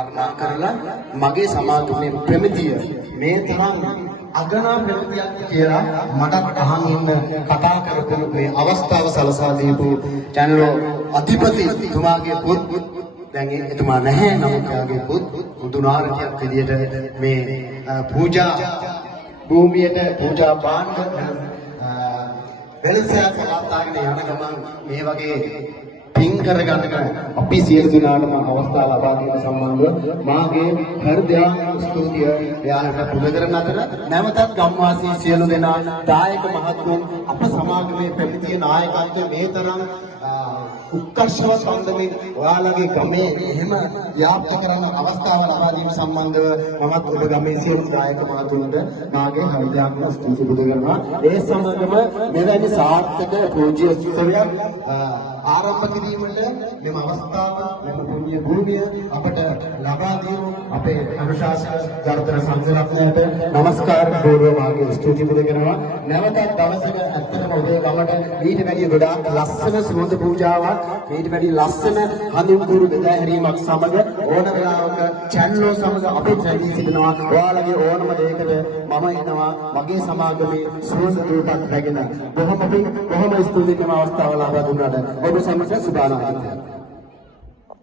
වර්ණනා කරලා මගේ සමාගමේ ප්‍රමිතිය මේ තරම් අගනා ප්‍රමිතියක් කියලා මටත් අහන් ඉන්න කතා කරපු මේ අවස්ථාව සලසා දීපු චැනල් අධිපති තුමාගේ පුත් දැන් එතුමා නැහැ නමුත් එයාගේ පුත් උදුනාරකයක් විදියට මේ පූජා භූමියට පූජා භාණ්ඩ වෙනසක් පවත්වාගෙන යන ගමන් මේ වගේ පින් කරගන්න අපි සියලු දෙනාටම අවස්ථාව ලබා දීම සම්බන්ධව මාගේ හෘදයාංග ස්තුතිය එයාලට පුද කරන අතර නැවතත් ගම්වාසී සියලු දෙනා දායක මහත්තුන් අප සමාගමේ පැමිණිය නායකත්වයේ මේ තරම් උත්කර්ෂව සම්බන්ධයෙන් ඔයාලගේ ගමේ එහෙම ව්‍යාප්ත කරන අවස්ථාව ලබා දීම සම්බන්ධව මමත් ඔබ ගමේ සියලු දායක මහත්තුන්ට මාගේ හෘදයාංග ස්තුතිය පුද කරනවා. ඒ සමගම මෙවැනි සාර්ථක පූජ්‍ය උත්සවයක් ආරම්භ කිරීමට මෙම අවස්ථාව මෙම පුණ්‍ය භූමිය අපට ලබා දීමු අපේ අනුශාසක ගරුතර සංඝරත්නයට নমස්කාර පූර්ව මාගේ ස්තුති පුද කරනවා. නැවතත් දවසක ඇත්තටම ඔබේ ගමට ඊට වැඩිය ගොඩාක් ලස්සන සුවඳ පූජාවක් ඊට වැඩිය ලස්සන හඳුන් කුරු බෙදා හැරීමක් සමග ඕන වෙලාවක චැනලෝ සමග අපේ රැඳී සිටිනවා. ඔයාලගේ ඕනම දෙයකට මම එනවා මගේ සමාගමේ සුවඳ දූපත් රැගෙන බොහොම ස්තුතියි මේ අවස්ථාව ලබා දුන්නාට ඔබ සමග සුබානාගතයක්.